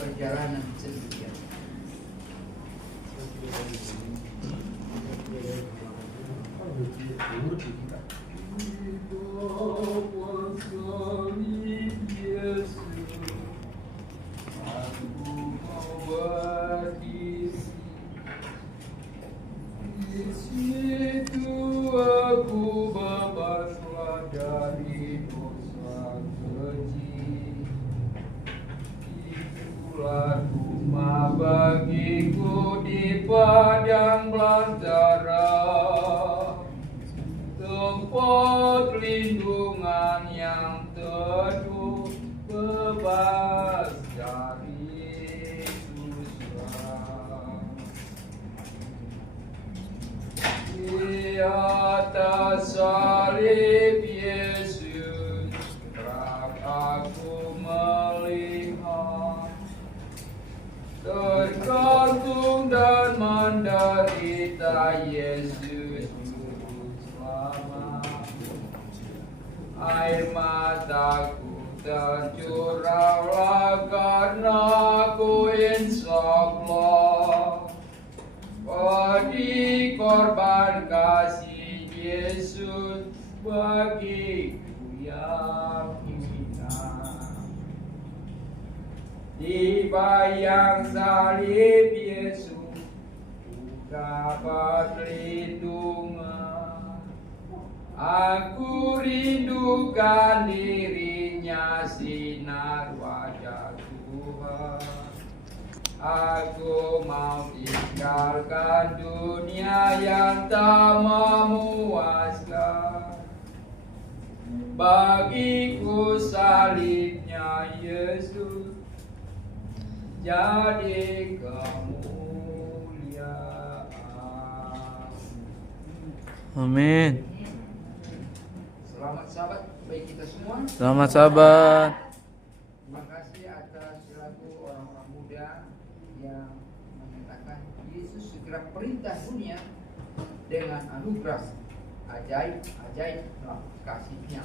Perjalanan sedemikian. Bagiku di padang belantara, tempat lindungan yang teduh, bebas dari susah. Di atas salib Yesus, kerap aku melihat tergantung dan menderita Yesus selama. Air mataku tercurahlah karena ku insyaallah bagi korban kasih Yesus bagiku yang hina. Di bayang salib Yesus dapat perlindungan. Aku rindukan dirinya, sinar wajah Tuhan. Aku mau tinggalkan dunia yang tak memuaskan. Bagiku salibnya Yesus jadi kemuliaan. Amin. Selamat sahabat baik kita semua. Selamat sahabat. Terima kasih atas lagu orang-orang muda yang menyatakan Yesus segera perintah dunia dengan anugerah ajaib kasih-Nya.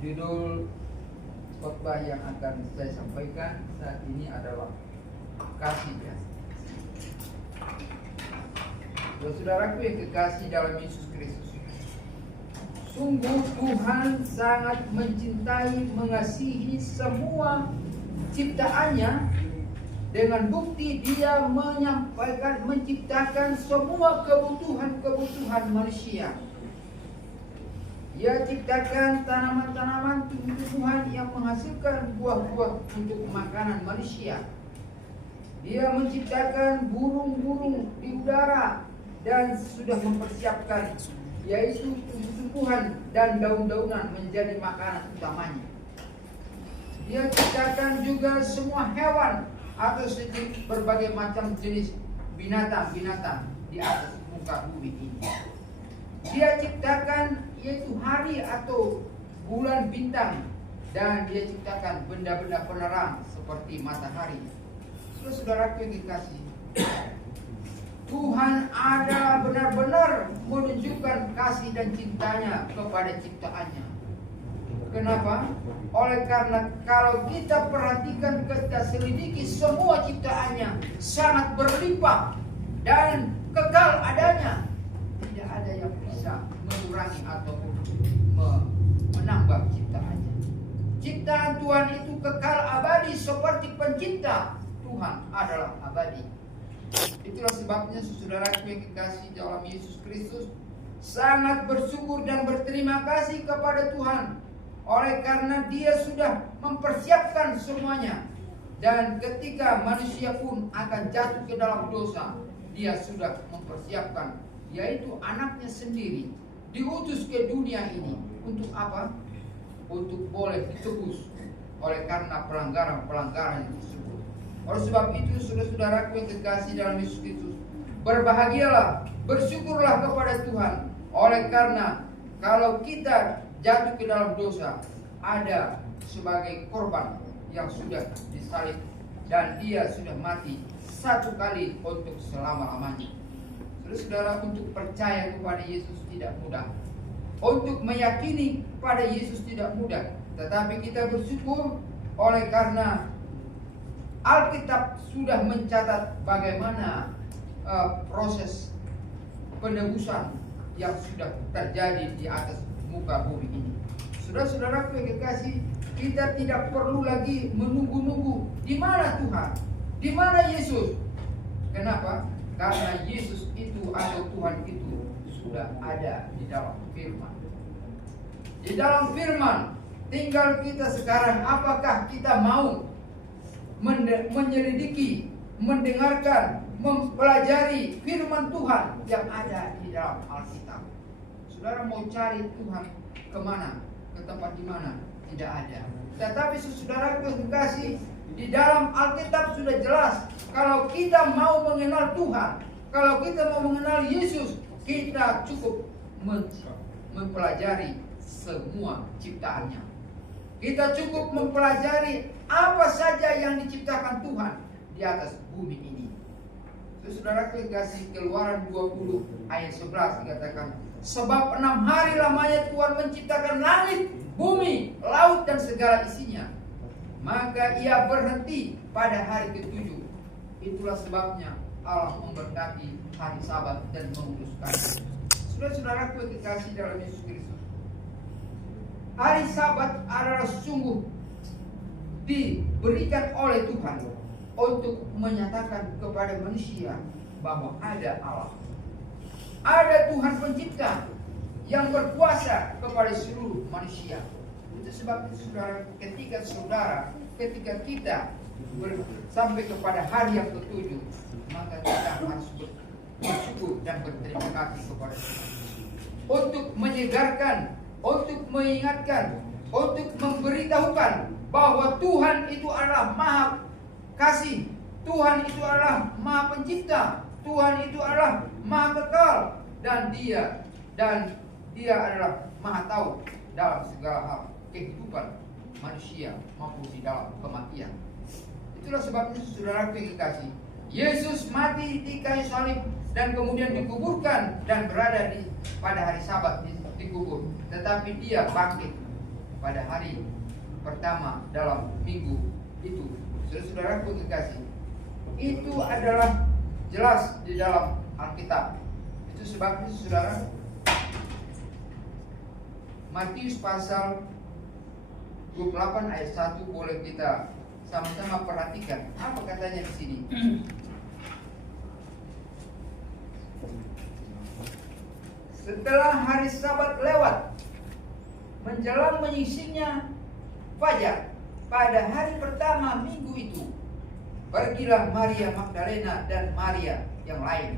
Judul khotbah yang akan saya sampaikan saat ini adalah kasih-Nya. Saudaraku yang kekasih dalam Yesus Kristus, sungguh Tuhan sangat mencintai, mengasihi semua ciptaannya. Dengan bukti Dia menyampaikan, menciptakan semua kebutuhan manusia. Dia ciptakan tanaman-tanaman, tumbuh-tumbuhan yang menghasilkan buah-buah untuk makanan manusia. Dia menciptakan burung-burung di udara dan sudah mempersiapkan, yaitu tumbuh-tumbuhan dan daun-daunan menjadi makanan utamanya. Dia ciptakan juga semua hewan atau berbagai macam jenis binatang-binatang di atas muka bumi ini. Dia ciptakan yaitu hari atau bulan bintang dan dia ciptakan benda-benda penerang seperti matahari. Saudara-saudaraku yang dikasihi, Tuhan ada benar-benar menunjukkan kasih dan cintanya kepada ciptaannya. Kenapa? Oleh karena kalau kita perhatikan, kita selidiki semua ciptaannya sangat berlimpah dan kekal adanya. Tidak ada yang bisa mengurangi ataupun menambah ciptaannya. Ciptaan Tuhan itu kekal abadi seperti pencipta. Tuhan adalah abadi. Itulah sebabnya saudaraku yang dikasihi dalam Yesus Kristus sangat bersyukur dan berterima kasih kepada Tuhan. Oleh karena dia sudah mempersiapkan semuanya. Dan ketika manusia pun akan jatuh ke dalam dosa, dia sudah mempersiapkan, yaitu anaknya sendiri diutus ke dunia ini. Untuk apa? Untuk boleh ditebus oleh karena pelanggaran-pelanggaran tersebut. Oleh sebab itu, saudara-saudaraku yang terkasih dalam Yesus Kristus, berbahagialah, bersyukurlah kepada Tuhan. Oleh karena kalau kita jatuh ke dalam dosa, ada sebagai korban yang sudah disalib dan dia sudah mati satu kali untuk selama-lamanya. Saudara-saudara, untuk percaya kepada Yesus tidak mudah. Untuk meyakini pada Yesus tidak mudah. Tetapi kita bersyukur oleh karena Alkitab sudah mencatat bagaimana proses penebusan yang sudah terjadi di atas muka bumi ini. Saudara-saudaraku yang kekasih, kita tidak perlu lagi menunggu-nunggu di mana Tuhan, di mana Yesus. Kenapa? Karena Yesus itu atau Tuhan itu sudah ada di dalam firman. Di dalam firman, tinggal kita sekarang apakah kita mau menyelidiki, mendengarkan, mempelajari firman Tuhan yang ada di dalam Alkitab. Saudara mau cari Tuhan kemana? Ke tempat di mana? Tidak ada. Tetapi saudara kasih, di dalam Alkitab sudah jelas, kalau kita mau mengenal Tuhan, kalau kita mau mengenal Yesus, kita cukup mempelajari semua ciptaannya. Kita cukup mempelajari apa saja yang diciptakan Tuhan di atas bumi ini. Saudara kasih, Keluaran 20 ayat 11 dikatakan, sebab 6 hari lamanya Tuhan menciptakan langit, bumi, laut dan segala isinya. Maka ia berhenti pada hari ke-7. Itulah sebabnya Allah memberkati hari Sabat dan menguduskan. Saudara-saudaraku yang dikasihi dalam Yesus Kristus, hari Sabat adalah sungguh diberikan oleh Tuhan untuk menyatakan kepada manusia bahwa ada Allah. Ada Tuhan pencipta yang berkuasa kepada seluruh manusia. Itu sebab itu saudara, ketika kita sampai kepada hari yang ke-7, maka kita harus bersyukur dan berterima kasih kepada Tuhan. Untuk menyegarkan, untuk mengingatkan, untuk memberitahukan bahwa Tuhan itu adalah Maha Kasih, Tuhan itu adalah Maha Pencipta, Tuhan itu adalah Maha Kekal, dan dia adalah Maha Tahu dalam segala hal kehidupan manusia maupun di dalam kematian. Itulah sebabnya saudara yang dikasihi, Yesus mati di kayu salib dan kemudian dikuburkan dan berada pada hari Sabat dikubur. Tetapi dia bangkit pada hari pertama dalam minggu itu. Saudara yang dikasihi, itu adalah jelas di dalam Alkitab. Itu sebabnya saudara, Matius pasal 28 ayat 1 boleh kita sama-sama perhatikan. Apa katanya di sini? Setelah hari Sabat lewat, menjelang menyingsingnya fajar, pada hari pertama minggu itu, pergilah Maria Magdalena dan Maria yang lain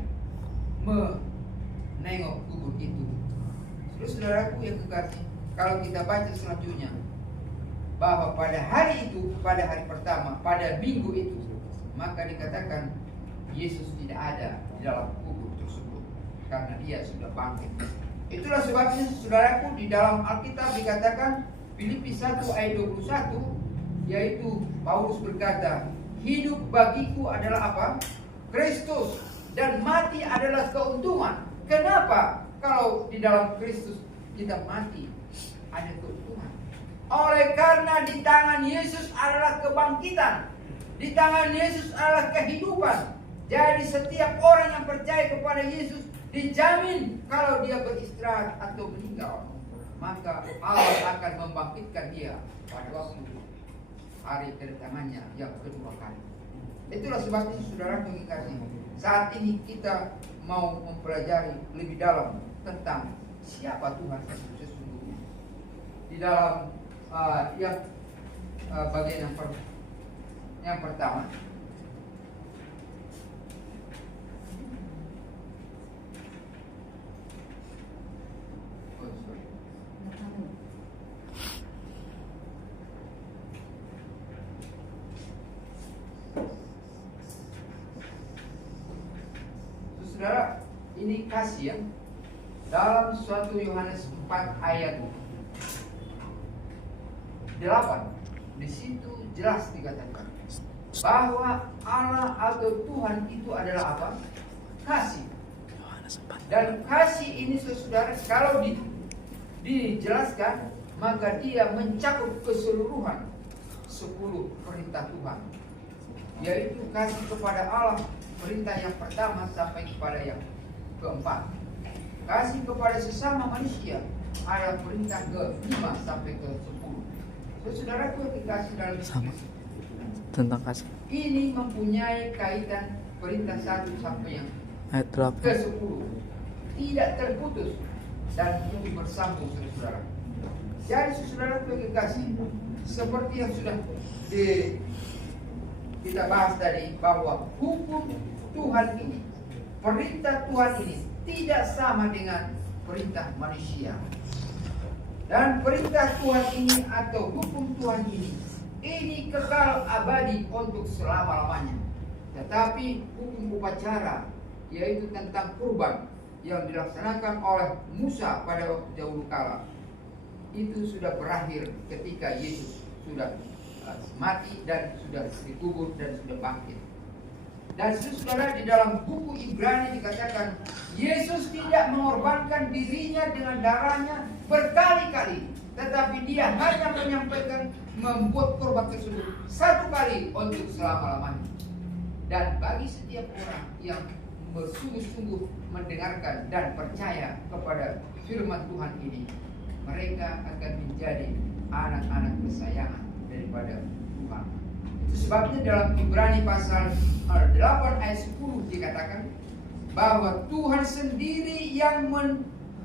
menengok kubur itu. Saudaraku yang kekasih, kalau kita baca selanjutnya, bahwa pada hari itu, pada hari pertama, pada minggu itu, maka dikatakan Yesus tidak ada di dalam kubur tersebut karena dia sudah bangkit. Itulah sebabnya saudaraku, di dalam Alkitab dikatakan Filipi 1 ayat 21, yaitu Paulus berkata, hidup bagiku adalah apa? Kristus, dan mati adalah keuntungan. Kenapa? Kalau di dalam Kristus kita mati, ada keuntungan. Oleh karena di tangan Yesus adalah kebangkitan, di tangan Yesus adalah kehidupan. Jadi setiap orang yang percaya kepada Yesus dijamin kalau dia beristirahat atau meninggal, maka Allah akan membangkitkan dia pada waktu hari kedatangannya yang kedua kali. Itulah sebabnya saudara kekasih, saat ini kita mau mempelajari lebih dalam tentang siapa Tuhan sesungguhnya. Di dalam bagian yang pertama, saudara, ini kasih ya. Dalam suatu Yohanes 4 ayat 8, di situ jelas dikatakan bahwa Allah atau Tuhan itu adalah apa? Kasih. Dan kasih ini saudara, kalau dijelaskan, maka dia mencakup keseluruhan 10 perintah Tuhan, yaitu kasih kepada Allah, perintah yang pertama sampai kepada yang keempat. Kasih kepada sesama manusia adalah perintah ke-5 sampai ke-10. Saudara, dikasih dalam Sama. Tentang kasih. ini mempunyai kaitan perintah 1 sampai yang Ayat 8. ke-10. Tidak terputus dan itu bersambung, saudara. Jadi saudara kekasih, seperti yang sudah kita bahas tadi, bahwa hukum Tuhan ini, perintah Tuhan ini tidak sama dengan perintah manusia. Dan perintah Tuhan ini atau hukum Tuhan ini kekal abadi untuk selama-lamanya. Tetapi hukum upacara, yaitu tentang kurban yang dilaksanakan oleh Musa pada waktu dahulu kala, itu sudah berakhir ketika Yesus sudah mati dan sudah dikubur dan sudah bangkit. Dan saudara, di dalam buku Ibrani dikatakan Yesus tidak mengorbankan dirinya dengan darahnya berkali-kali, tetapi dia hanya menyampaikan membuat korban tersebut satu kali untuk selama-lamanya. Dan bagi setiap orang yang bersungguh-sungguh mendengarkan dan percaya kepada firman Tuhan ini, mereka akan menjadi anak-anak kesayangan daripada Tuhan. Itu sebabnya dalam Ibrani pasal 8 ayat 10 dikatakan bahwa Tuhan sendiri yang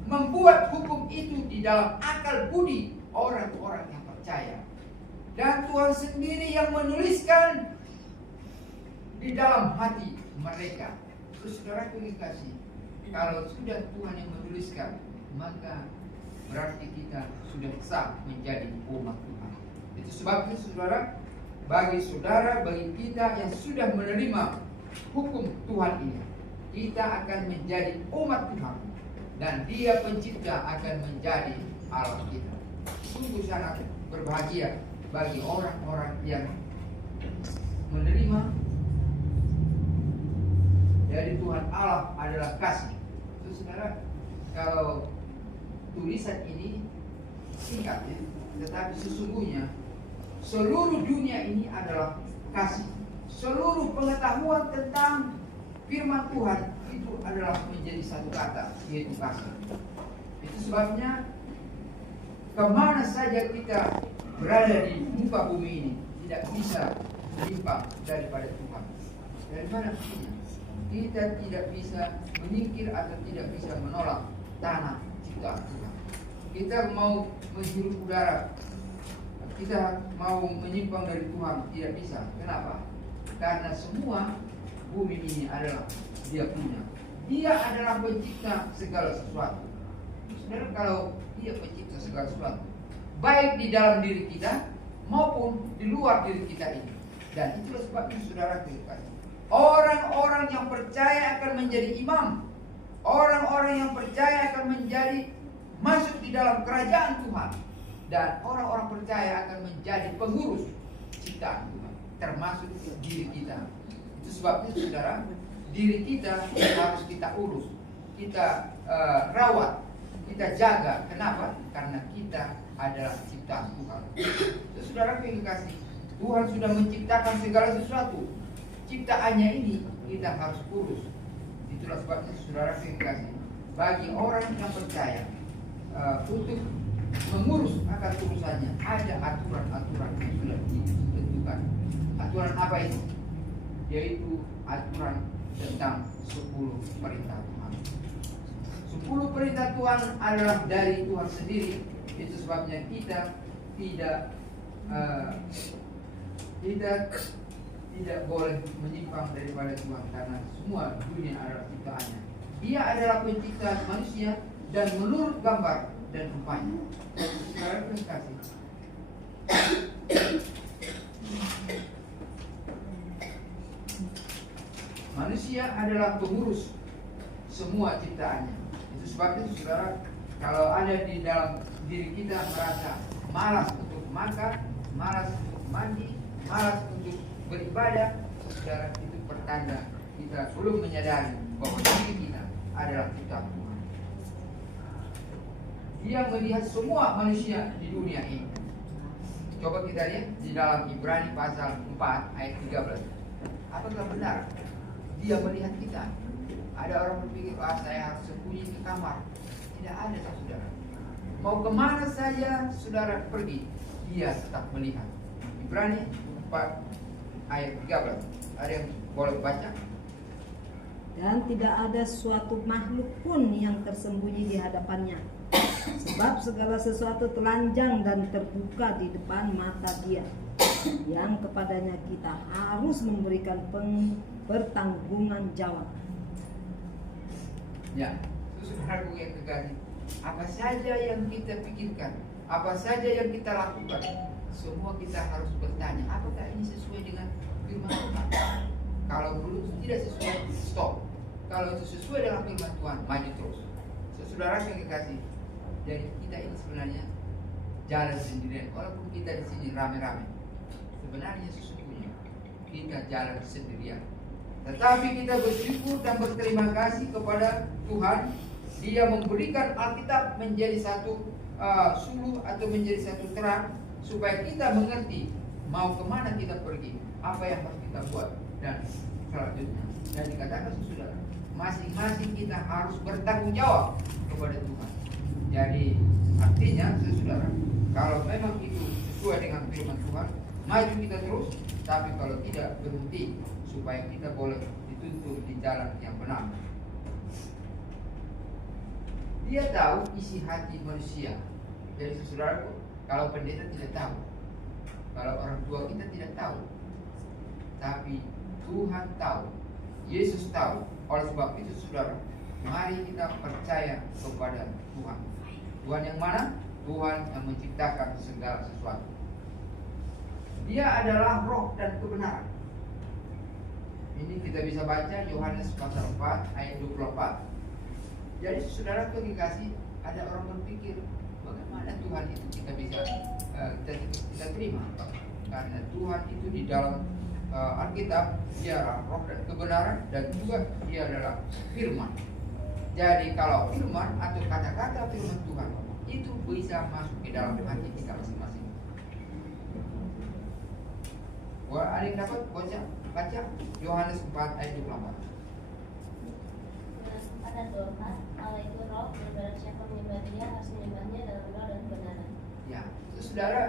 membuat hukum itu di dalam akal budi orang-orang yang percaya. Dan Tuhan sendiri yang menuliskan di dalam hati mereka. Terus saudara kekasih, kalau sudah Tuhan yang menuliskan, maka berarti kita sudah sah menjadi umat Tuhan. Itu sebabnya saudara, bagi kita yang sudah menerima hukum Tuhan ini, kita akan menjadi umat Tuhan, dan Dia pencipta akan menjadi Allah kita. Sungguh sangat berbahagia bagi orang-orang yang menerima dari Tuhan Allah adalah kasih. Itu saudara, kalau tulisan ini singkat ya, tetapi sesungguhnya seluruh dunia ini adalah kasih. Seluruh pengetahuan tentang firman Tuhan itu adalah menjadi satu kata, yaitu kasih. Itu sebabnya kemana saja kita berada di muka bumi ini, tidak bisa menyimpang daripada Tuhan. Dari mana buktinya? Kita tidak bisa menyingkir atau tidak bisa menolak tanah ciptaan Tuhan. Kita mau menghirup udara, kita mau menyimpang dari Tuhan, tidak bisa. Kenapa? Karena semua bumi ini adalah Dia punya. Dia adalah pencipta segala sesuatu. Saudara, kalau Dia pencipta segala sesuatu, baik di dalam diri kita maupun di luar diri kita ini. Dan itulah sebabnya saudara kekasih, orang-orang yang percaya akan menjadi imam, orang-orang yang percaya akan menjadi masuk di dalam kerajaan Tuhan. dan orang-orang percaya akan menjadi pengurus ciptaan Tuhan, termasuk diri kita. Itu sebabnya saudara, diri kita harus kita urus, kita rawat, kita jaga. Kenapa? Karena kita adalah ciptaan Tuhan. Saudara yang kasih, Tuhan sudah menciptakan segala sesuatu. Ciptaannya ini kita harus urus. Itulah sebabnya saudara yang kasih, bagi orang yang percaya untuk mengurus akan urusannya ada aturan-aturan yang sudah ditentukan. Aturan apa itu? Yaitu aturan tentang 10 perintah Tuhan. 10 perintah Tuhan adalah dari Tuhan sendiri. Itu sebabnya kita tidak boleh menyimpang daripada Tuhan, karena semua dunia adalah ciptaannya. Dia adalah pencipta manusia dan menurut gambar dan rupanya. Sekarang kasih. Manusia adalah pengurus semua ciptaannya. Itu sebabnya saudara, kalau ada di dalam diri kita merasa malas untuk makan, malas untuk mandi, malas untuk beribadah, saudara, itu pertanda kita belum menyadari bahwa diri kita adalah ciptaan Tuhan. Dia melihat semua manusia di dunia ini. Coba kita lihat di dalam Ibrani pasal 4 ayat 13. Apakah benar dia melihat kita? Ada orang berpikir, saya harus sembunyi ke kamar. Tidak ada, saudara. Mau kemana saja saudara pergi, dia tetap melihat. Ibrani 4 ayat 13. Ada yang boleh baca? Dan tidak ada suatu makhluk pun yang tersembunyi di hadapannya, sebab segala sesuatu telanjang dan terbuka di depan mata Dia, yang kepadanya kita harus memberikan pertanggungan jawab. Ya, saudaraku yang terkasih, apa saja yang kita pikirkan, apa saja yang kita lakukan, semua kita harus bertanya, apakah ini sesuai dengan firman Tuhan? Kalau belum tidak sesuai, stop. Kalau itu sesuai dengan firman Tuhan, maju terus. Saudara yang dikasih, jadi kita ini sebenarnya jalan sendirian. Walaupun kita di sini rame-rame, sebenarnya sesungguhnya kita jalan sendirian. Tetapi kita bersyukur dan berterima kasih kepada Tuhan. Dia memberikan Alkitab menjadi satu suluh atau menjadi satu terang, supaya kita mengerti mau kemana kita pergi, apa yang harus kita buat, dan selanjutnya. Dan dikatakan saudara, masing-masing kita harus bertanggung jawab kepada Tuhan. Jadi artinya saudara, kalau memang itu sesuai dengan firman Tuhan, maju kita terus. Tapi kalau tidak, berhenti, supaya kita boleh dituntun di jalan yang benar. Dia tahu isi hati manusia. Jadi saudaraku, kalau pendeta tidak tahu, kalau orang tua kita tidak tahu, tapi Tuhan tahu, Yesus tahu. Oleh sebab itu saudara, mari kita percaya kepada Tuhan. Tuhan yang mana? Tuhan yang menciptakan segala sesuatu. Dia adalah roh dan kebenaran. Ini kita bisa baca Yohanes pasal 4 ayat 24. Jadi saudara kekasih, ada orang berpikir, bagaimana Tuhan itu kita bisa kita terima? Karena Tuhan itu di dalam Alkitab, dia adalah roh dan kebenaran, dan juga dia adalah firman. Jadi kalau firman atau kata-kata firman Tuhan itu bisa masuk ke dalam hati kita masing-masing. Ada yang dapat baca Yohanes 4 ayat 24. Pada doa, Allah itu roh, dan barang siapa menyembah Dia harus menyembahnya dalam roh dan kebenaran. Ya, saudara,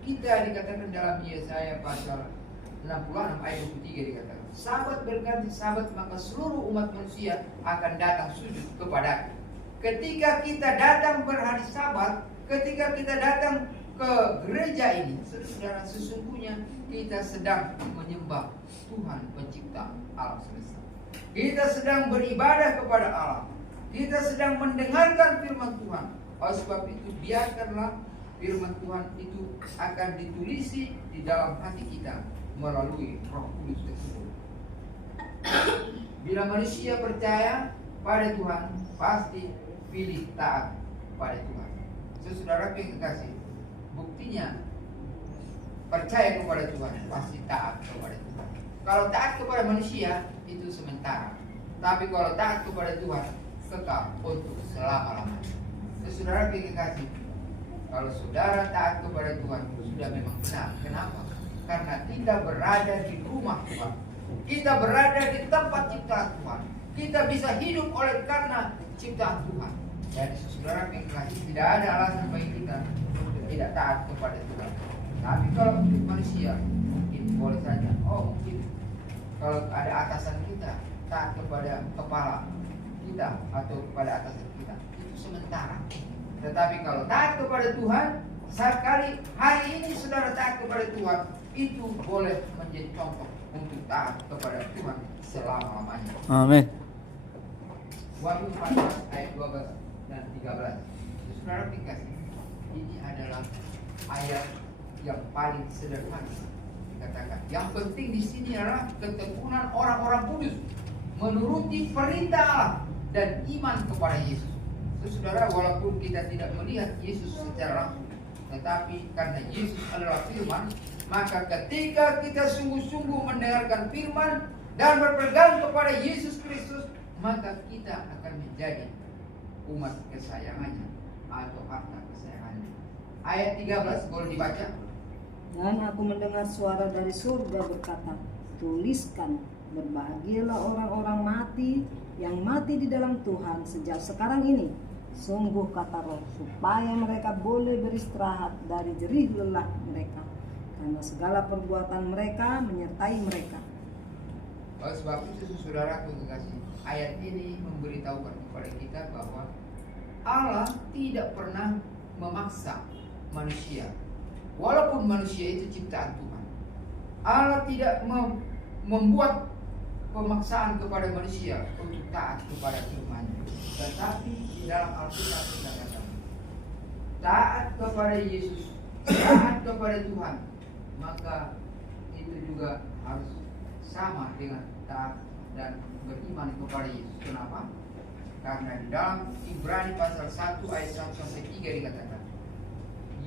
kita dikatakan dalam Yesaya pasal 66 ayat 23 dikatakan, sabat berganti sabat, maka seluruh umat manusia akan datang sujud kepada. Ketika kita datang berhari sabat, ketika kita datang ke gereja ini, saudara, sesungguhnya kita sedang menyembah Tuhan pencipta alam semesta. Kita sedang beribadah kepada Allah. Kita sedang mendengarkan firman Tuhan. Oleh sebab itu, biarkanlah firman Tuhan itu akan ditulisi di dalam hati kita melalui Roh Kudus tersebut. Bila manusia percaya pada Tuhan, pasti pilih taat pada Tuhan. Saudara yang kekasih, buktinya percaya kepada Tuhan pasti taat kepada Tuhan. Kalau taat kepada manusia itu sementara, tapi kalau taat kepada Tuhan kekal untuk selama-lamanya. Saudara yang kekasih, kalau saudara taat kepada Tuhan sudah memang benar. Kenapa? Karena kita berada di rumah Tuhan, kita berada di tempat ciptaan Tuhan, kita bisa hidup oleh karena ciptaan Tuhan. Jadi saudara yang kekasih, tidak ada alasan bagi kita untuk tidak taat kepada Tuhan. Tapi kalau untuk manusia mungkin boleh saja. Oh mungkin kalau ada atasan kita taat kepada kepala kita atau kepada atasan kita itu sementara. Tetapi kalau taat kepada Tuhan, sekali hari ini saudara taat kepada Tuhan, itu boleh menjadi contoh untuk taat kepada Tuhan selama-lamanya. Amin. Wahyu 14 ayat 12 dan 13. Saudara dikasih, ini adalah ayat yang paling sederhana dikatakan. Yang penting di sini adalah ketekunan orang-orang kudus menuruti perintah Allah dan iman kepada Yesus. Saudara, walaupun kita tidak melihat Yesus secara langsung, tetapi karena Yesus adalah firman, maka ketika kita sungguh-sungguh mendengarkan firman dan berpegang kepada Yesus Kristus, maka kita akan menjadi umat kesayangannya atau harta kesayangannya. Ayat 13 boleh dibaca. Dan aku mendengar suara dari surga berkata, tuliskan, berbahagialah orang-orang mati yang mati di dalam Tuhan sejak sekarang ini. Sungguh kata Roh, supaya mereka boleh beristirahat dari jerih lelah mereka, karena segala perbuatan mereka menyertai mereka. Oleh sebab itu saudara kekasih, ayat ini memberitahukan kepada kita bahwa Allah tidak pernah memaksa manusia. Walaupun manusia itu ciptaan Tuhan, Allah tidak membuat pemaksaan kepada manusia untuk taat kepada firman-Nya. Tetapi di dalam Alkitab dikatakan, taat kepada Yesus, taat kepada Tuhan, maka itu juga harus sama dengan taat dan beriman kepada Yesus. Kenapa? Karena di dalam Ibrani pasal 1 ayat 1-3 dikatakan,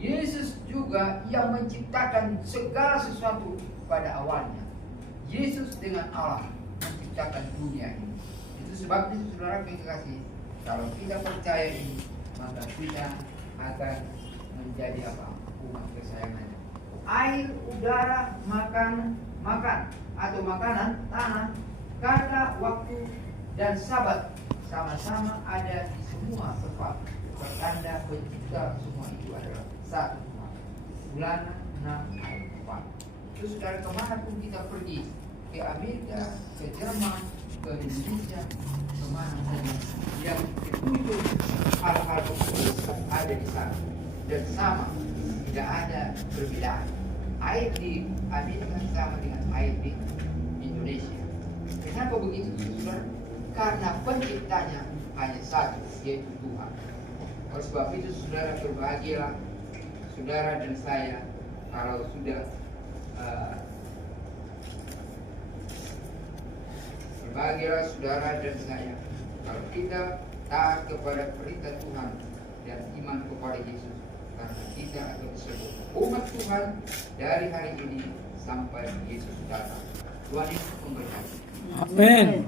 Yesus juga yang menciptakan segala sesuatu pada awalnya. Yesus dengan Allah menciptakan dunia ini. Itu sebabnya saudara yang kekasih, kalau kita percaya ini, maka kita akan menjadi apa? Umat kesayangannya. Air, udara, makan atau makanan, tanah, kata, waktu, dan sabat sama-sama ada di semua tempat. Bertanda pencipta semua itu adalah satu Tuhan. Bulan 6 ayat 4. Terus saudara, kemana pun kita pergi, ke Amerika, ke Jerman, ke Indonesia, kemana saja, yang ketujuh hal-hal tersebut ada di sana dan sama, tidak ada perbedaan. Air di Amerika sama dengan air di Indonesia. Kenapa begitu, saudara? Karena penciptanya hanya satu, yaitu Tuhan. Oleh sebab itu saudara, berbahagialah saudara dan saya kalau sudah berbahagialah saudara dan saya kalau kita taat kepada perintah Tuhan dan iman kepada Yesus, karena kita akan disebut umat Tuhan dari hari ini sampai Yesus datang. Tuhan Yesus memberkati. Amin.